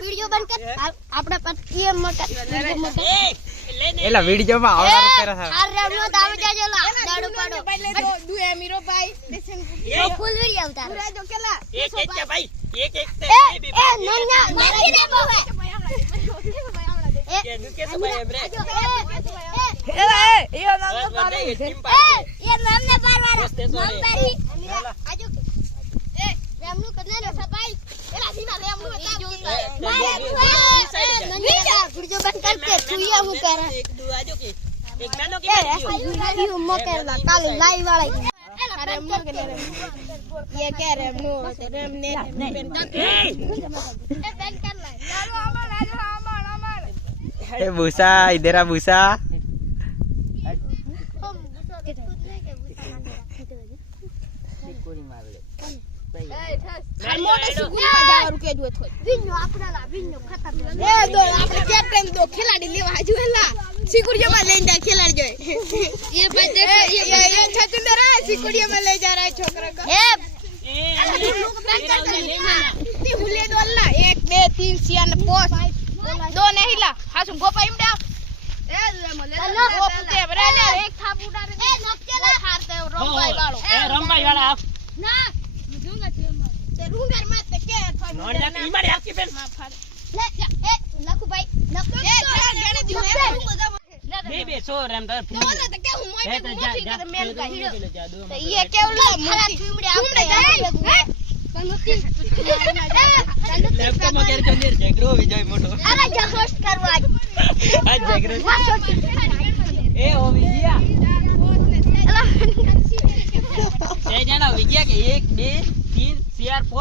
video बंद कर आपड़ा पत्ती मोटा एला वीडियो में आवड़ा तेरा था हार रेवनो दाव जाजोला दाडू पाडो दू एमीरो भाई तो फुल वीडियो उतार पूरा जो केला एक भाई एक ए नन्ना मारी दे बाबा ए दुके से भाई ब्रे ए यो नाम पारो ये नाम ने बार-बार नाम पारी आजो ए रेमनु करने रे भाई एला सीधा रेमनु बता नन्ना वीडियो बंद करके तू ये हूं कह रहा एक दो आजो के एक नानो के वीडियो मो कहला काल लाइव वाला रेमनु के ये कह रेमनु रेमने बंद कर ले चलो अमर ए भूसा इधर आ भूसा मोटे सुगुरी में जावा रुके जो थोई विन्नो आपडाला विन्नो खत्म ए दो आपने कैप्टन दो खिलाड़ी लेवा जुएला सिकुड़िया में ले जा खिलाड़ी जो ये भाई देखो ये छचुंदर है सिकुड़िया में ले जा रहा है छोकरा को ए ती हुले दोला 1 2 3 4 5 दो नहीं ला हासु गोपा इमडा ए मले वो पुते बराने एक थाप उड़ा रे ए नकेला हारते रंबाई वालो ए रंबाई वाला ना मुझूंगा ते रूंगर मत के थोई नोड़ जाने इमारे आपकी पेन ले ए लखु भाई लखु ए गणे दियो बे सो राम दर तो ना तो के हुमोई में मोटी के मेल का हीरो जादू तो ये केवला खरा थुमड़े आपने तनुती लैपटॉप में कर जंदीर जगरो विजय मोटो अरे जा होस्ट करवा आज जगरो ए ओ विजया ए जाना विजया के 1 2 3 4 5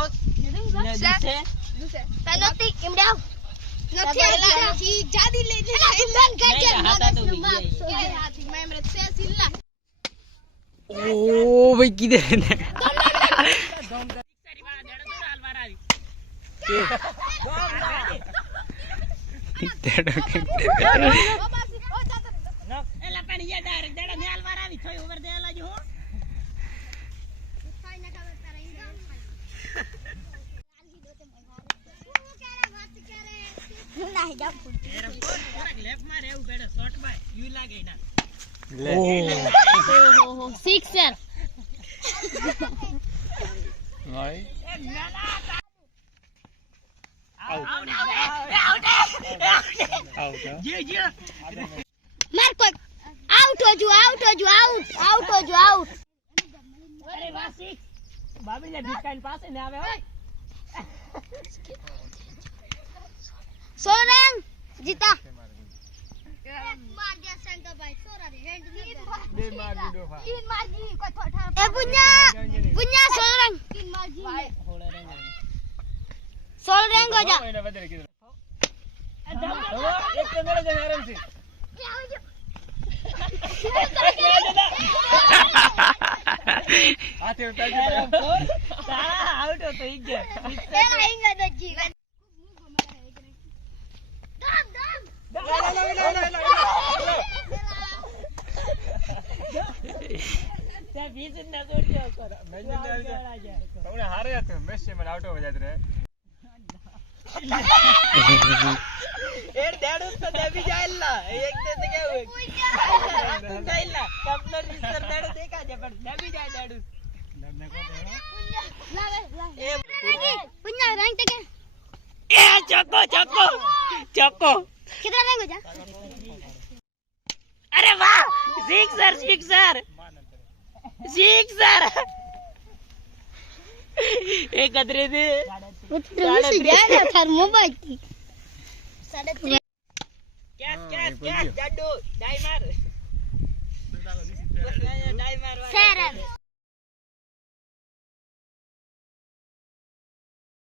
तनुती इमड़ाव નથી જાદી લઈ લે બંધ કરજે હાથી મે મરે સે સિલ્લા ओ भाई किधर है એલા પણ યે ડાયરેક્ટ દેડા ને આલવાર આવી થોઈ ઓવર દેલા જો नहीं जा लेफ्ट में रहू बेडो शॉट बाय यू लागे ना हो सिक्सर भाई आउट जी जी मार कोई आउट हो जो आउट अरे वाह सिक्स बाबी ने बिटकॉइन पास ने आवे ओए सोरेंग जीता मार दिया सेंटर भाई सोरा रे हैंड दे मार दी तीन मार दी कोई थोड़ा ए पुन्या सोरेंग तीन मार दी सोरेंग हो जा एक तो मेरे जगह आराम से आते उतर के सारा आउट हो तो एक गया ए आएगा तो जीवन त्या बीच न जोड़ दिया कर मैंने तुमने हारे जाते हो मैच में आउट हो जाते रहे एक डेढ़ तो देवी जाइला एक दे तो क्या हुए तू जाइला कंप्लीट रिसर डेढ़ देखा जे पर देवी जाए डेढ़ डरने को देना ए पुन्या रैंक तक ए चक्को चक्को चक्को कितना रैंक हो जा अरे वाह सिक्सर सिक्सर सिक्सर एक गदरे दे उतरे गया ना थार मोबाइल की 3.5 क्या जाडू डाई मार डाई मार